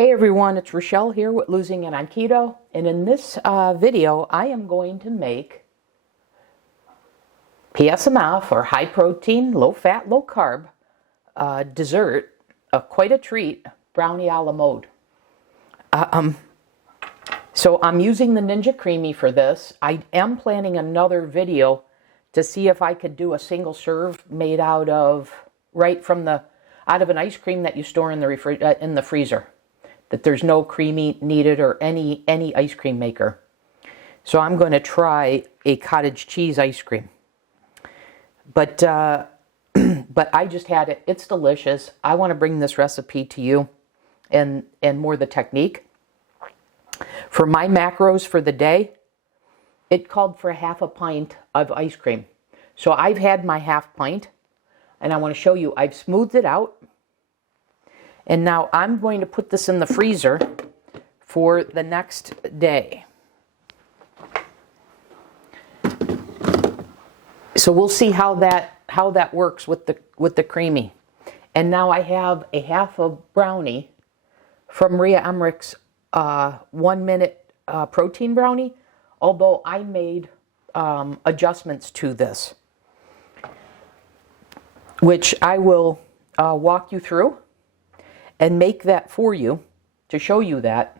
Hey everyone, it's Rochelle here with Losing It on Keto, and in this video I am going to make PSMF, or high protein, low fat, low carb dessert, quite a treat, brownie a la mode. So I'm using the Ninja Creami for this. I am planning another video to see if I could do a single serve made out of out of an ice cream that you store in the freezer. That there's no creamy needed or any ice cream maker. So I'm going to try a cottage cheese ice cream. But I just had it. It's delicious. I want to bring this recipe to you and more the technique. For my macros for the day, it called for half a pint of ice cream. So I've had my half pint, and I want to show you, I've smoothed it out. And now I'm going to put this in the freezer for the next day. So we'll see how that works with the creamy. And now I have a half of brownie from Maria Emmerich's 1 minute protein brownie, although I made adjustments to this, which I will walk you through and make that for you to show you that.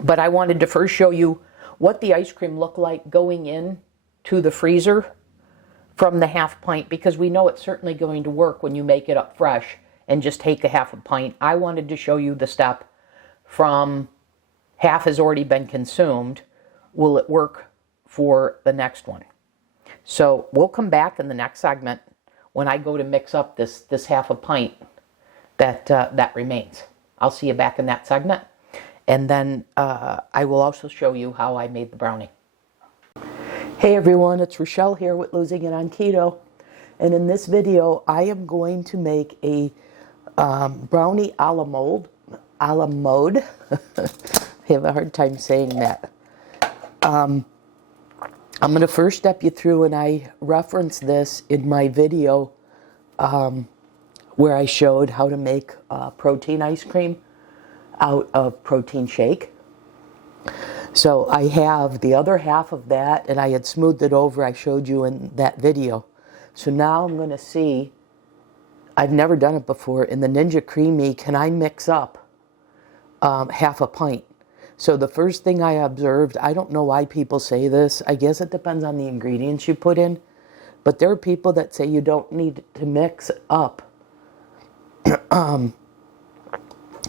But I wanted to first show you what the ice cream looked like going in to the freezer from the half pint, because we know it's certainly going to work when you make it up fresh and just take a half a pint. I wanted to show you the step from half has already been consumed. Will it work for the next one? So we'll come back in the next segment when I go to mix up this half a pint that remains. I'll see you back in that segment, and then I will also show you how I made the brownie. Hey everyone, it's Rochelle here with Losing It on Keto, and in this video I am going to make a brownie a la mode. I have a hard time saying that. I'm going to first step you through, and I reference this in my video where I showed how to make protein ice cream out of protein shake. So I have the other half of that, and I had smoothed it over. I showed you in that video. So now I'm going to see, I've never done it before, in the Ninja Creami, can I mix up half a pint? So the first thing I observed, I don't know why people say this. I guess it depends on the ingredients you put in. But there are people that say you don't need to mix up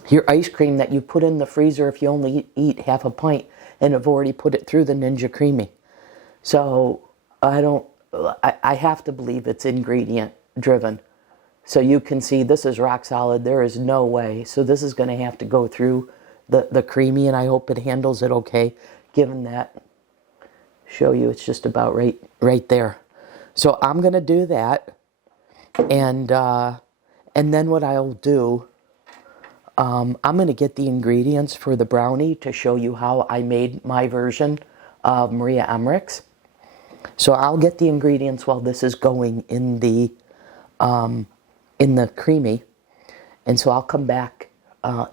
your ice cream that you put in the freezer if you only eat half a pint and have already put it through the Ninja Creami. So I have to believe it's ingredient driven. So you can see this is rock solid. There is no way. So this is going to have to go through the creamy, and I hope it handles it okay, given that, show you it's just about right there. So I'm going to do that, and then what I'll do, I'm going to get the ingredients for the brownie to show you how I made my version of Maria Emmerich's. So I'll get the ingredients while this is going in the creamy, and so I'll come back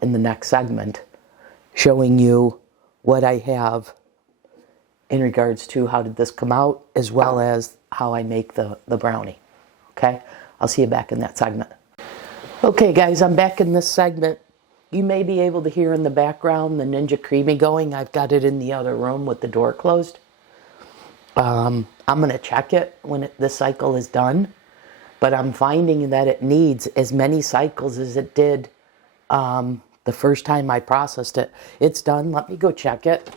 in the next segment showing you what I have in regards to how did this come out, as well as how I make the brownie. Okay, I'll see you back in that segment. Okay guys, I'm back in this segment. You may be able to hear in the background the Ninja Creami going. I've got it in the other room with the door closed. I'm going to check it when this cycle is done, but I'm finding that it needs as many cycles as it did the first time I processed it. It's done. Let me go check it.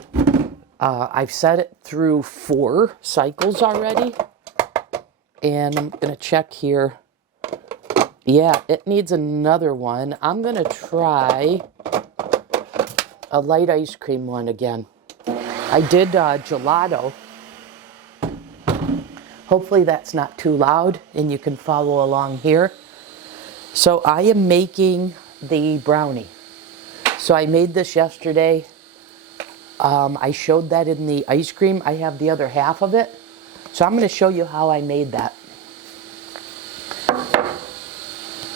I've set it through 4 cycles already, and I'm going to check here. Yeah, it needs another one. I'm going to try a light ice cream one again. I did gelato. Hopefully that's not too loud and you can follow along here. So I am making the brownie. So I made this yesterday. I showed that in the ice cream. I have the other half of it. So I'm going to show you how I made that.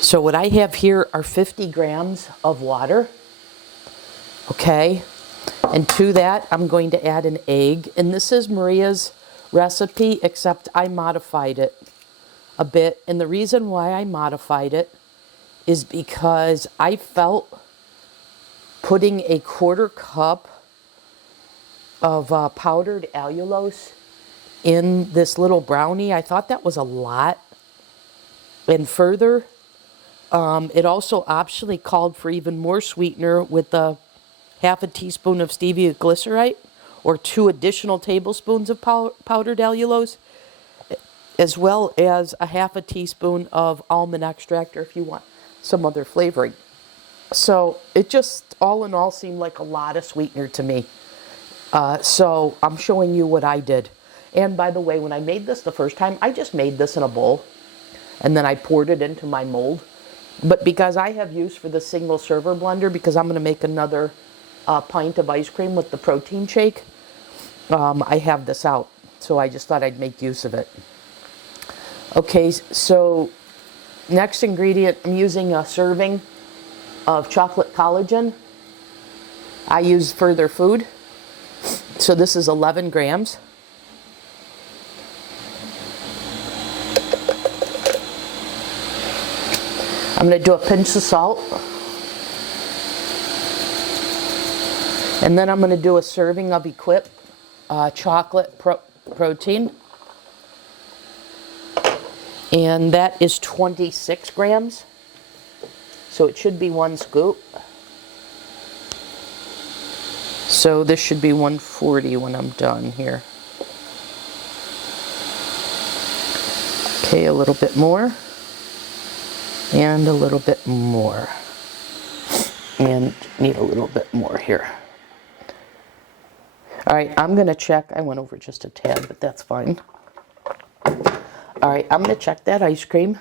So what I have here are 50 grams of water. Okay, and to that I'm going to add an egg, and this is Maria's recipe, except I modified it a bit. And the reason why I modified it is because I felt putting a 1/4 cup of powdered allulose in this little brownie, I thought that was a lot. And further, it also optionally called for even more sweetener with a 1/2 teaspoon of stevia glycerite or 2 additional tablespoons of powdered allulose, as well as a 1/2 teaspoon of almond extract, or if you want some other flavoring. So it just, all in all, seemed like a lot of sweetener to me. So I'm showing you what I did. And by the way, when I made this the first time, I just made this in a bowl and then I poured it into my mold. But because I have use for the single server blender, because I'm going to make another pint of ice cream with the protein shake, I have this out. So I just thought I'd make use of it. Okay, so next ingredient, I'm using a serving of chocolate collagen. I use Further Food. So this is 11 grams. I'm going to do a pinch of salt. And then I'm going to do a serving of Equip chocolate protein. And that is 26 grams. So it should be 1 scoop. So this should be 140 when I'm done here. Okay, a little bit more. And a little bit more. And need a little bit more here. All right, I'm going to check. I went over just a tad, but that's fine. All right, I'm going to check that ice cream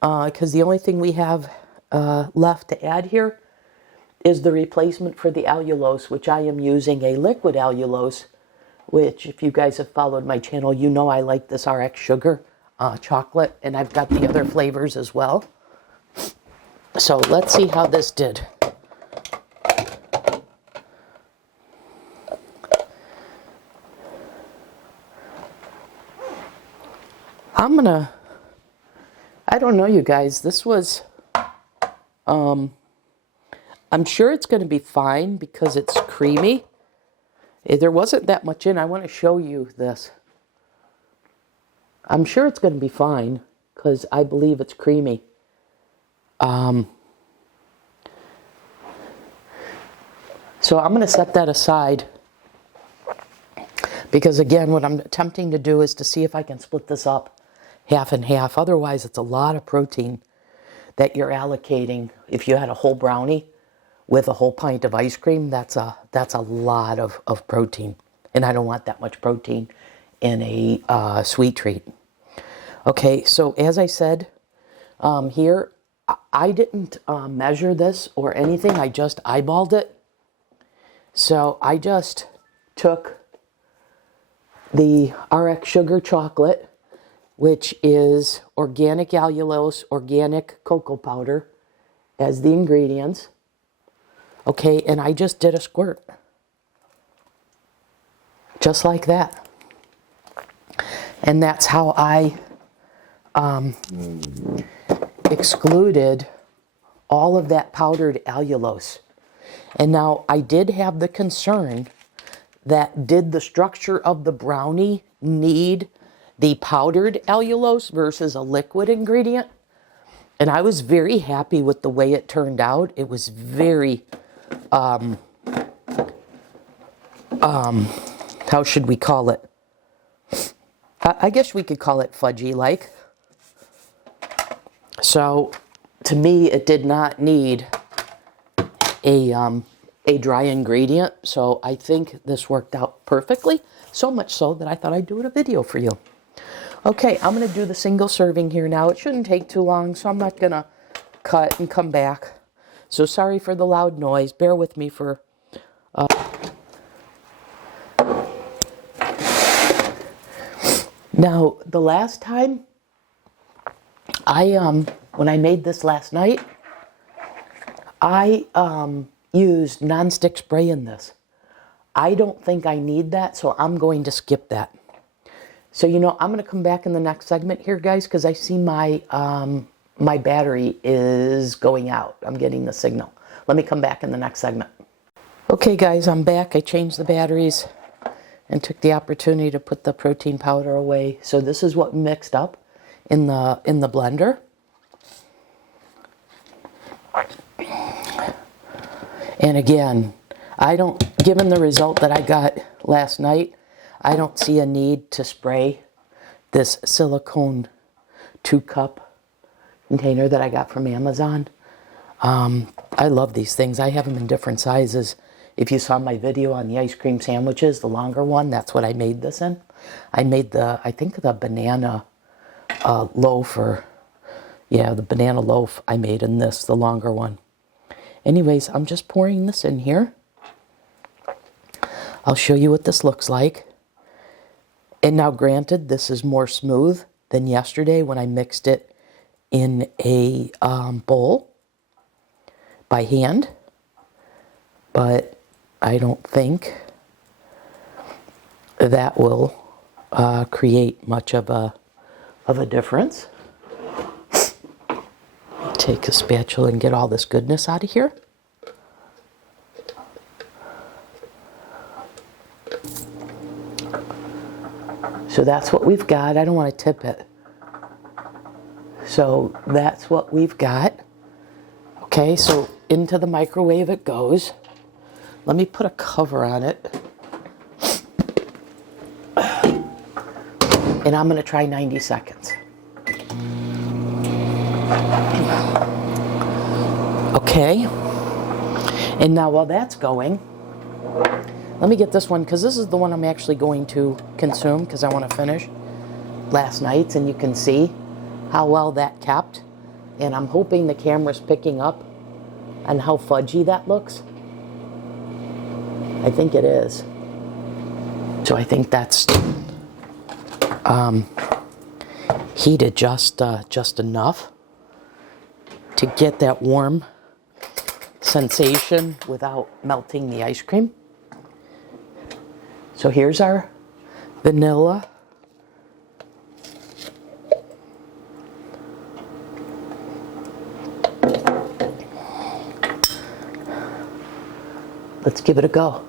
because the only thing we have left to add here is the replacement for the allulose, which I am using a liquid allulose, which if you guys have followed my channel, you know I like this RX sugar chocolate, and I've got the other flavors as well. So let's see how this did. I don't know, you guys, this was, I'm sure it's going to be fine because it's creamy. There wasn't that much in. I want to show you this. I'm sure it's going to be fine because I believe it's creamy. So I'm going to set that aside because, again, what I'm attempting to do is to see if I can split this up half and half. Otherwise, it's a lot of protein that you're allocating. If you had a whole brownie with a whole pint of ice cream, that's a lot of protein. And I don't want that much protein in a sweet treat. Okay, so as I said, here, I didn't measure this or anything. I just eyeballed it. So I just took the RX sugar chocolate, which is organic allulose, organic cocoa powder as the ingredients. Okay, and I just did a squirt. Just like that. And that's how I excluded all of that powdered allulose. And now I did have the concern that did the structure of the brownie need the powdered allulose versus a liquid ingredient? And I was very happy with the way it turned out. It was very, how should we call it? I guess we could call it fudgy-like. So, to me, it did not need a dry ingredient. So I think this worked out perfectly. So much so that I thought I'd do a video for you. Okay, I'm going to do the single serving here now. It shouldn't take too long, so I'm not going to cut and come back. So sorry for the loud noise. Bear with me for... Now, the last time, when I made this last night, I used nonstick spray in this. I don't think I need that, so I'm going to skip that. So, you know, I'm going to come back in the next segment here, guys, because I see my my battery is going out. I'm getting the signal. Let me come back in the next segment. Okay, guys, I'm back. I changed the batteries and took the opportunity to put the protein powder away. So this is what mixed up in the blender. And again, given the result that I got last night, I don't see a need to spray this silicone 2-cup container that I got from Amazon. I love these things. I have them in different sizes. If you saw my video on the ice cream sandwiches, the longer one, that's what I made this in. I made I think the banana loaf, the banana loaf I made in this, the longer one. Anyways, I'm just pouring this in here. I'll show you what this looks like. And now granted, this is more smooth than yesterday when I mixed it in a bowl by hand. But I don't think that will create much of a difference. Take a spatula and get all this goodness out of here. So that's what we've got. I don't want to tip it. So that's what we've got. Okay, so into the microwave it goes. Let me put a cover on it. And I'm going to try 90 seconds. Okay. And now while that's going, let me get this one, because this is the one I'm actually going to consume, because I want to finish last night's, and you can see how well that kept. And I'm hoping the camera's picking up on how fudgy that looks. I think it is. So I think that's heated just enough to get that warm sensation without melting the ice cream. So here's our vanilla. Let's give it a go.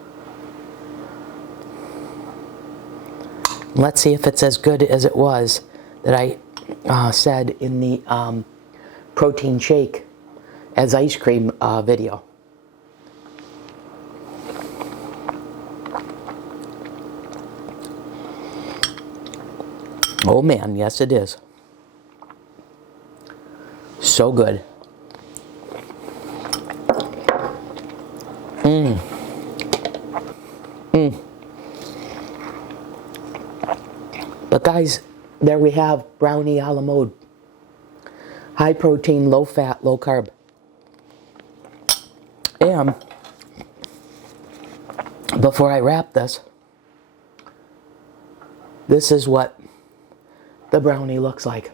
Let's see if it's as good as it was that I said in the protein shake as ice cream video. Oh man, yes it is. So good. But guys, there we have brownie a la mode. High protein, low fat, low carb. And before I wrap this is what the brownie looks like.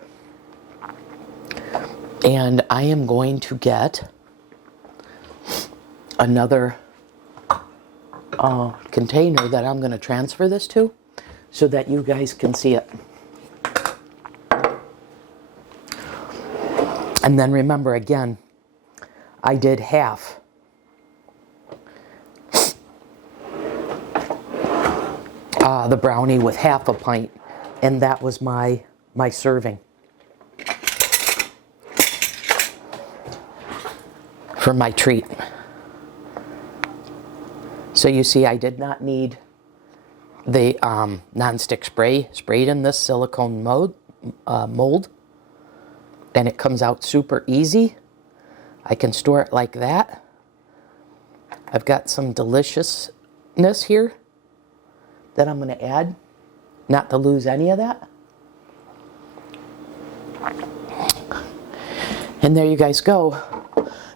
And I am going to get another container that I'm going to transfer this to so that you guys can see it. And then remember again, I did half. The brownie with half a pint, and that was my serving for my treat. So you see, I did not need the non-stick spray sprayed in this silicone mold, and it comes out super easy. I can store it like that. I've got some deliciousness here that I'm going to add, not to lose any of that. And there you guys go.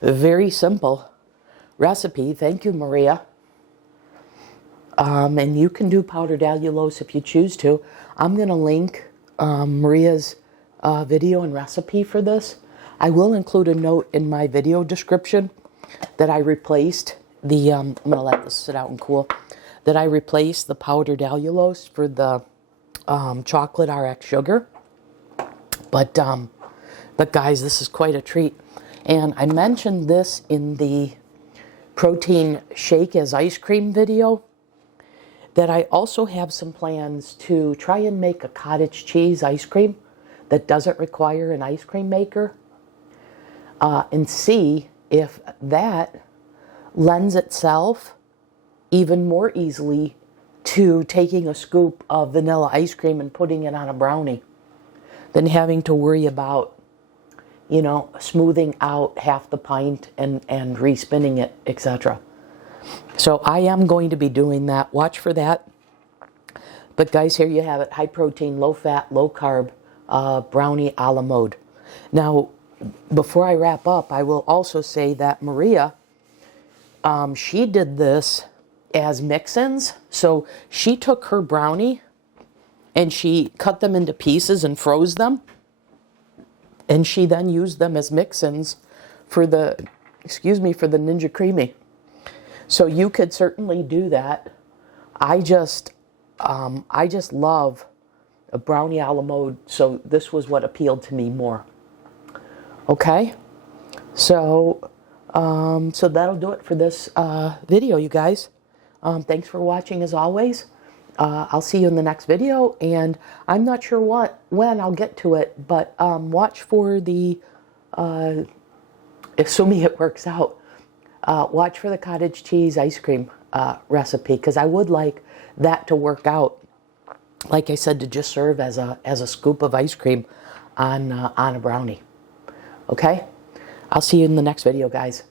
A very simple recipe. Thank you, Maria. And you can do powdered allulose if you choose to. I'm going to link Maria's video and recipe for this. I will include a note in my video description that I replaced I'm going to let this sit out and cool, that I replaced the powdered allulose for the chocolate RX sugar. But guys, this is quite a treat. And I mentioned this in the protein shake as ice cream video, that I also have some plans to try and make a cottage cheese ice cream that doesn't require an ice cream maker, and see if that lends itself even more easily to taking a scoop of vanilla ice cream and putting it on a brownie than having to worry about, you know, smoothing out half the pint and re-spinning it, etc. So I am going to be doing that. Watch for that. But guys, here you have it. High protein, low fat, low carb brownie a la mode. Now, before I wrap up, I will also say that Maria, she did this as mix-ins. So she took her brownie and she cut them into pieces and froze them. And she then used them as mix-ins for the, for the Ninja Creami. So you could certainly do that. I just love a brownie a la mode, so this was what appealed to me more. Okay, so so that'll do it for this video, you guys. Thanks for watching as always. I'll see you in the next video, and I'm not sure when I'll get to it, but watch for the, assuming it works out, watch for the cottage cheese ice cream recipe, because I would like that to work out. Like I said, to just serve as a scoop of ice cream on a brownie. Okay? I'll see you in the next video, guys.